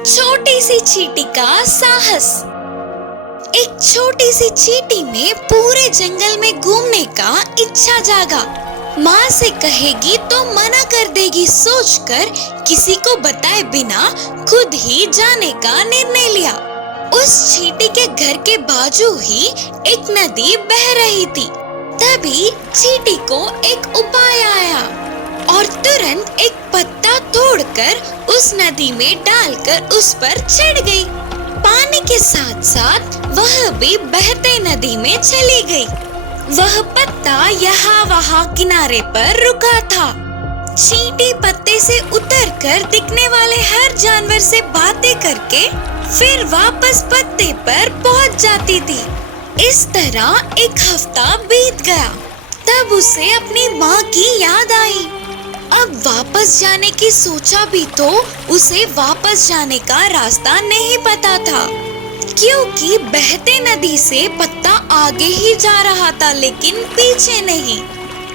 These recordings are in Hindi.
छोटी सी चींटी का साहस। एक छोटी सी चींटी में पूरे जंगल में घूमने का इच्छा जागा। माँ से कहेगी तो मना कर देगी सोचकर किसी को बताए बिना खुद ही जाने का निर्णय लिया। उस चींटी के घर के बाजू ही एक नदी बह रही थी। तभी चींटी को एक उपाय आया और तुरंत एक पत्ता तोड़कर उस नदी में डालकर उस पर चढ़ गई। पानी के साथ साथ वह भी बहते नदी में चली गई। वह पत्ता यहाँ वहाँ किनारे पर रुका था। चींटी पत्ते से उतरकर दिखने वाले हर जानवर से बातें करके फिर वापस पत्ते पर पहुँच जाती थी। इस तरह एक हफ्ता बीत गया। तब उसे अपनी माँ की याद आई। अब वापस जाने की सोचा भी तो उसे वापस जाने का रास्ता नहीं पता था, क्योंकि बहते नदी से पत्ता आगे ही जा रहा था लेकिन पीछे नहीं।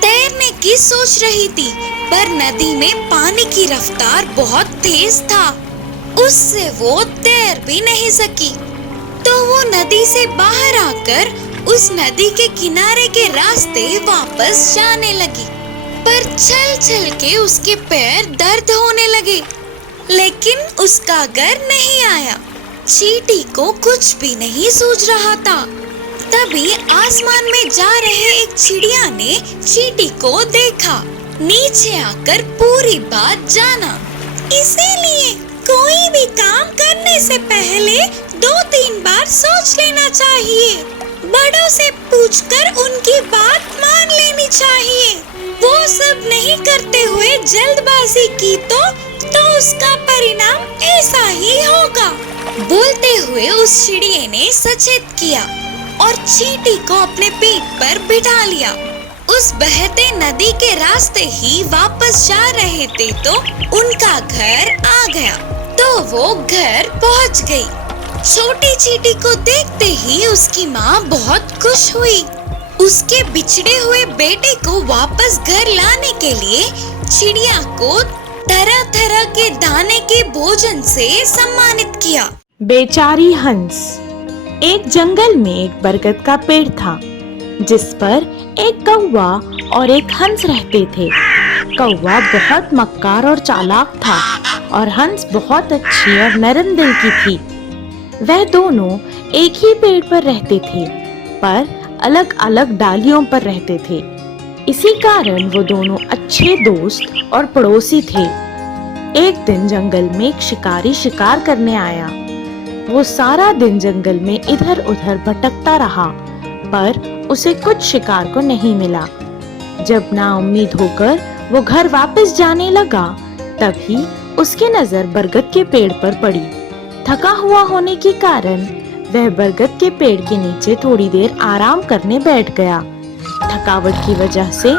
तैरने की सोच रही थी पर नदी में पानी की रफ्तार बहुत तेज था, उससे वो तैर भी नहीं सकी। तो वो नदी से बाहर आकर उस नदी के किनारे के रास्ते वापस जाने लगी। पर चल चल के उसके पैर दर्द होने लगे, लेकिन उसका घर नहीं आया। चींटी को कुछ भी नहीं सूझ रहा था। तभी आसमान में जा रहे एक चिड़िया ने चींटी को देखा। नीचे आकर पूरी बात जाना। इसीलिए कोई भी काम करने से पहले 2-3 बार सोच लेना चाहिए। बड़ों से पूछकर उनकी बात मान लेनी चाहिए। वो सब नहीं करते हुए जल्दबाजी की तो उसका परिणाम ऐसा ही होगा। बोलते हुए उस चिड़िया ने सचेत किया और चींटी को अपने पीठ पर बिठा लिया। उस बहते नदी के रास्ते ही वापस जा रहे थे तो उनका घर आ गया। तो वो घर पहुंच गई। छोटी चींटी को देखते ही उसकी माँ बहुत खुश हुई। उसके बिछड़े हुए बेटे को वापस घर लाने के लिए चिड़िया को तरह तरह के दाने के भोजन से सम्मानित किया। बेचारी हंस। एक जंगल में एक बरगद का पेड़ था जिस पर एक कौवा और एक हंस रहते थे। कौवा बहुत मक्कार और चालाक था और हंस बहुत अच्छी और नरम दिल की थी। वह दोनों एक ही पेड़ पर रहते थे पर अलग अलग डालियों पर रहते थे। इसी कारण वो दोनों अच्छे दोस्त और पड़ोसी थे। एक दिन जंगल में एक शिकारी शिकार करने आया। वो सारा दिन जंगल में इधर उधर भटकता रहा पर उसे कुछ शिकार को नहीं मिला। जब नाउम्मीद होकर वो घर वापस जाने लगा तभी उसकी नजर बरगद के पेड़ पर पड़ी। थका हुआ होने के कारण वह बरगद के पेड़ के नीचे थोड़ी देर आराम करने बैठ गया। थकावट की वजह से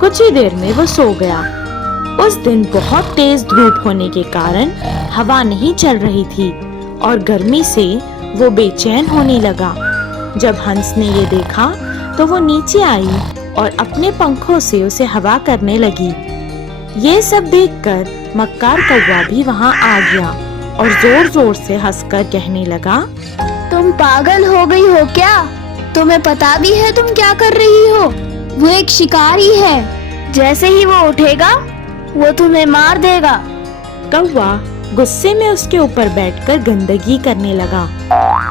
कुछ ही देर में वो सो गया। उस दिन बहुत तेज धूप होने के कारण हवा नहीं चल रही थी और गर्मी से वो बेचैन होने लगा। जब हंस ने ये देखा तो वो नीचे आई और अपने पंखों से उसे हवा करने लगी। ये सब देखकर मक्कार कौवा भी वहाँ आ गया और जोर जोर से हंसकर कहने लगा, तुम पागल हो गई हो क्या? तुम्हें पता भी है तुम क्या कर रही हो? वो एक शिकारी है। जैसे ही वो उठेगा वो तुम्हें मार देगा। कौवा गुस्से में उसके ऊपर बैठकर गंदगी करने लगा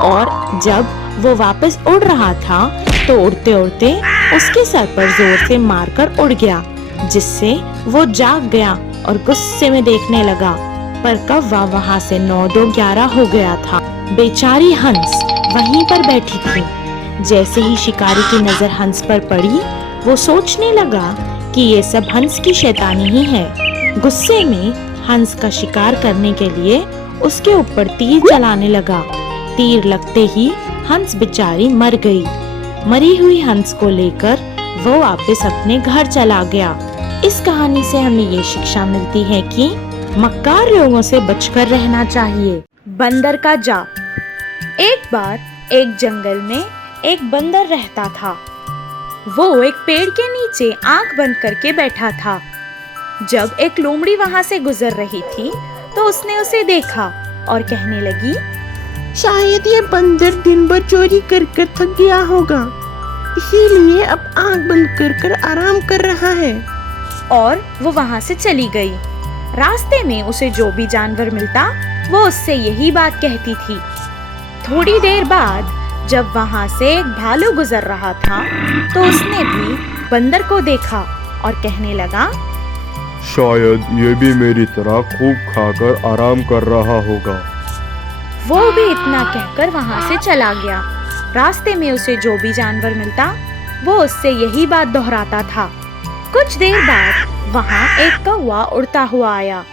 और जब वो वापस उड़ रहा था तो उड़ते उड़ते उसके सर पर जोर से मारकर उड़ गया, जिससे वो जाग गया और गुस्से में देखने लगा। पर कौवा वहाँ से 9-2-11 हो गया था। बेचारी हंस वहीं पर बैठी थी। जैसे ही शिकारी की नजर हंस पर पड़ी वो सोचने लगा कि ये सब हंस की शैतानी ही है। गुस्से में हंस का शिकार करने के लिए उसके ऊपर तीर चलाने लगा। तीर लगते ही हंस बेचारी मर गई। मरी हुई हंस को लेकर वो वापस अपने घर चला गया। इस कहानी से हमें ये शिक्षा मिलती है कि मक्कार लोगों से बचकर रहना चाहिए। बंदर का जाप। एक बार एक जंगल में एक बंदर रहता था। वो एक पेड़ के नीचे आंख बंद करके बैठा था। जब एक लोमड़ी वहां से गुजर रही थी तो उसने उसे देखा और कहने लगी, शायद ये बंदर दिन भर चोरी कर थक गया होगा, इसीलिए अब आंख बंद कर आराम कर रहा है। और वो वहाँ से चली गई। रास्ते में उसे जो भी जानवर मिलता वो उससे यही बात कहती थी। थोड़ी देर बाद जब वहाँ से एक भालू गुजर रहा था तो उसने भी बंदर को देखा और कहने लगा, शायद ये भी मेरी तरह खूब खाकर आराम कर रहा होगा। वो भी इतना कहकर वहाँ से चला गया। रास्ते में उसे जो भी जानवर मिलता वो उससे यही बात दोहराता था। कुछ देर बाद वहाँ एक कौवा उड़ता हुआ आया।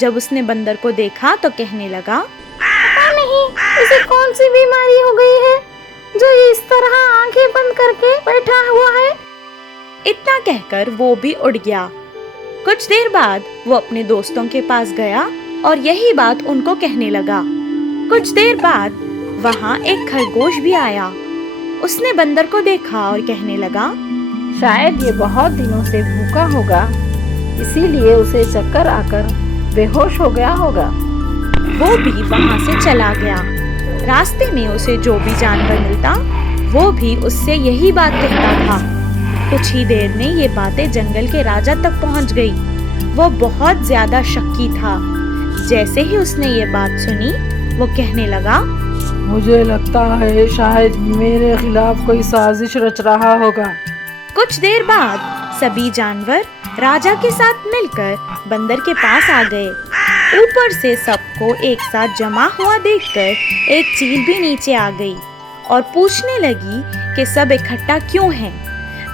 जब उसने बंदर को देखा तो कहने लगा, पता नहीं इसे कौन सी बीमारी हो गई है जो ये इस तरह आंखें बंद करके बैठा हुआ है। इतना कहकर वो भी उड़ गया। कुछ देर बाद वो अपने दोस्तों के पास गया और यही बात उनको कहने लगा। कुछ देर बाद वहाँ एक खरगोश भी आया। उसने बंदर को देखा और कहने लगा, शायद ये बहुत दिनों से भूखा होगा, इसीलिए उसे चक्कर आकर बेहोश हो गया होगा। वो भी वहाँ से चला गया। रास्ते में उसे जो भी जानवर मिलता वो भी उससे यही बात कहता था। कुछ ही देर में ये बातें जंगल के राजा तक पहुँच गई। वो बहुत ज्यादा शक्की था। जैसे ही उसने ये बात सुनी वो कहने लगा, मुझे लगता है शायद मेरे खिलाफ कोई साजिश रच रहा होगा। कुछ देर बाद सभी जानवर राजा के साथ मिलकर बंदर के पास आ गए। ऊपर से सबको एक साथ जमा हुआ देखकर एक चील भी नीचे आ गई और पूछने लगी कि सब इकट्ठा क्यों हैं।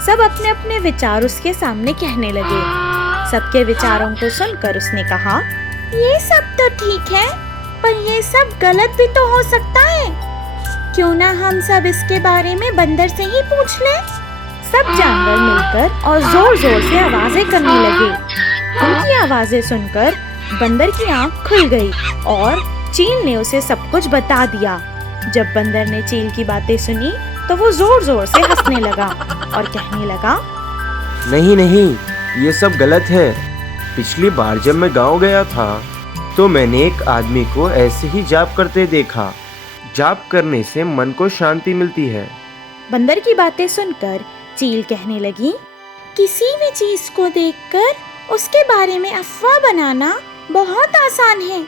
सब अपने अपने विचार उसके सामने कहने लगे। सबके विचारों को सुनकर उसने कहा, ये सब तो ठीक है, पर ये सब गलत भी तो हो सकता है। क्यों ना हम सब इसके बारे में बंदर से ही पूछ लें। सब जानवर मिलकर और जोर जोर से आवाजें करने लगे। उनकी आवाजें सुनकर बंदर की आंख खुल गई और चील ने उसे सब कुछ बता दिया। जब बंदर ने चील की बातें सुनी तो वो जोर जोर से हंसने लगा और कहने लगा, नहीं नहीं, ये सब गलत है। पिछली बार जब मैं गांव गया था तो मैंने एक आदमी को ऐसे ही जाप करते देखा। जाप करने से मन को शांति मिलती है। बंदर की बातें सुनकर चील कहने लगी, किसी भी चीज को देखकर उसके बारे में अफवाह बनाना बहुत आसान है,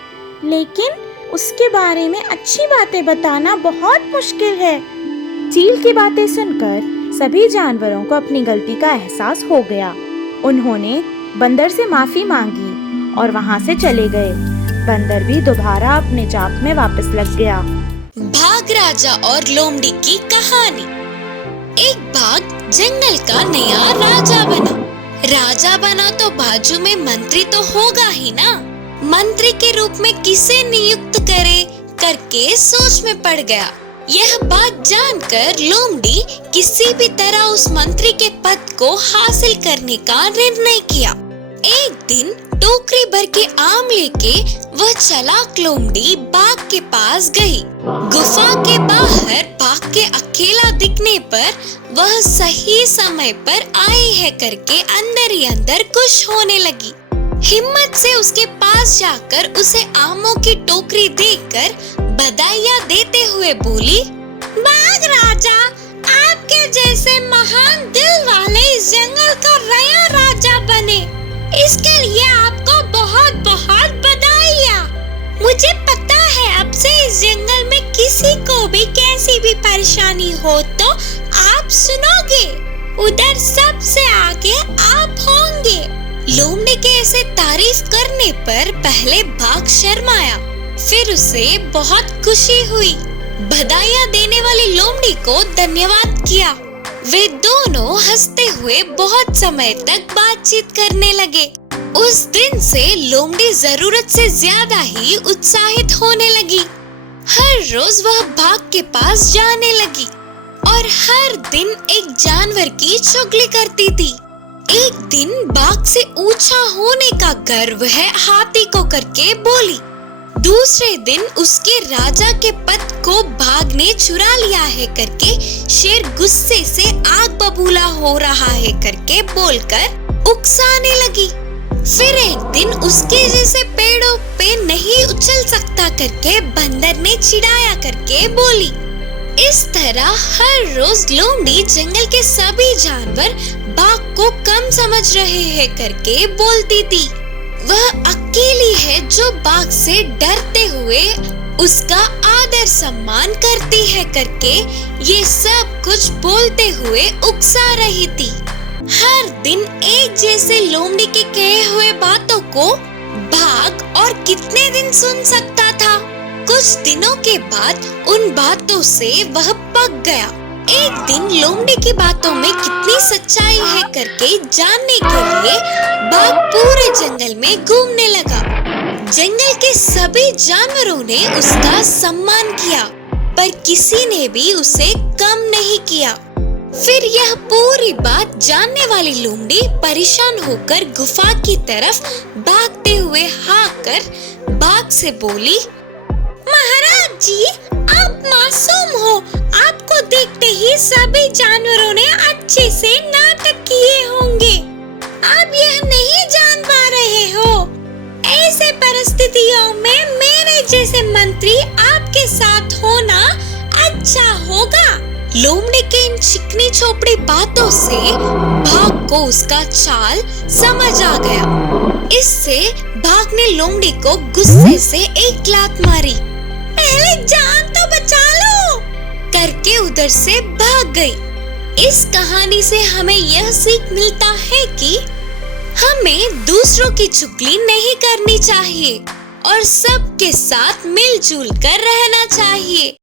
लेकिन उसके बारे में अच्छी बातें बताना बहुत मुश्किल है। चील की बातें सुनकर सभी जानवरों को अपनी गलती का एहसास हो गया। उन्होंने बंदर से माफी मांगी और वहाँ से चले गए। बंदर भी दोबारा अपने जाप में वापस लग गया। भाग राजा और लोमड़ी की कहानी। एक बाघ जंगल का नया राजा बना। राजा बना तो बाजू में मंत्री तो होगा ही ना। मंत्री के रूप में किसे नियुक्त करे करके सोच में पड़ गया। यह बात जानकर लोमड़ी किसी भी तरह उस मंत्री के पद को हासिल करने का निर्णय किया। एक दिन टोकरी भर के आम लेके वह चालाक लोमड़ी बाघ के पास गई। गुफा के बाहर बाघ के अकेला दिखने पर वह सही समय पर आई है करके अंदर ही अंदर खुश होने लगी। हिम्मत से उसके पास जाकर उसे आमों की टोकरी देकर बधाइयाँ देते हुए बोली, बाघ राजा, आपके जैसे महान दिल वाले इस जंगल का नया राजा बने, इसके लिए आपको बहुत बहुत बधाइयाँ। मुझे पता है अब से इस जंगल में किसी को भी कैसी भी परेशानी हो तो आप सुनोगे, उधर सबसे आगे आप होंगे। लोमड़ी के ऐसे तारीफ करने पर पहले बाघ शर्माया, फिर उसे बहुत खुशी हुई। बधाइयाँ देने वाली लोमड़ी को धन्यवाद किया। वे दोनों हंसते हुए बहुत समय तक बातचीत करने लगे। उस दिन से लोमड़ी जरूरत से ज्यादा ही उत्साहित होने लगी। हर रोज वह बाघ के पास जाने लगी और हर दिन एक जानवर की चुगली करती थी। एक दिन बाघ से ऊंचा होने का गर्व है हाथी को करके बोली। दूसरे दिन उसके राजा के पद को बाघ ने चुरा लिया है करके शेर गुस्से से आग बबूला हो रहा है करके बोलकर उकसाने लगी। फिर एक दिन उसके जैसे पेड़ों पे नहीं उछल सकता बता करके बंदर ने चिढ़ाया करके बोली। इस तरह हर रोज लोमड़ी जंगल के सभी जानवर बाघ को कम समझ रहे हैं करके बोलती थी। वह अकेली है जो बाघ से डरते हुए उसका आदर सम्मान करती है करके ये सब कुछ बोलते हुए उकसा रही थी। हर दिन एक जैसे लोमड़ी के कहे हुए बातों को बाघ और कितने दिन सुन सकता था। कुछ दिनों के बाद उन बातों से वह पक गया। एक दिन लोमड़ी की बातों में कितनी सच्चाई है करके जानने के लिए बाघ पूरे जंगल में घूमने लगा। जंगल के सभी जानवरों ने उसका सम्मान किया, पर किसी ने भी उसे कम नहीं किया। फिर यह पूरी बात जानने वाली लोमड़ी परेशान होकर गुफा की तरफ भागते हुए हाँककर बाघ से बोली, महाराज जी, आप मासूम हो। आपको देखते ही सभी जानवरों ने अच्छे से नाटक किए होंगे। आप यह नहीं जान पा रहे हो। ऐसे परिस्थितियों में मेरे जैसे मंत्री आपके साथ होना अच्छा होगा। लोमड़ी के इन चिकनी चोपड़ी बातों से बाघ को उसका चाल समझ आ गया। इससे बाघ ने लोमड़ी को गुस्से से एक लात मारी। पहले जान तो बचा लो करके उधर से भाग गई। इस कहानी से हमें यह सीख मिलता है कि हमें दूसरों की चुगली नहीं करनी चाहिए और सबके साथ मिलजुल कर रहना चाहिए।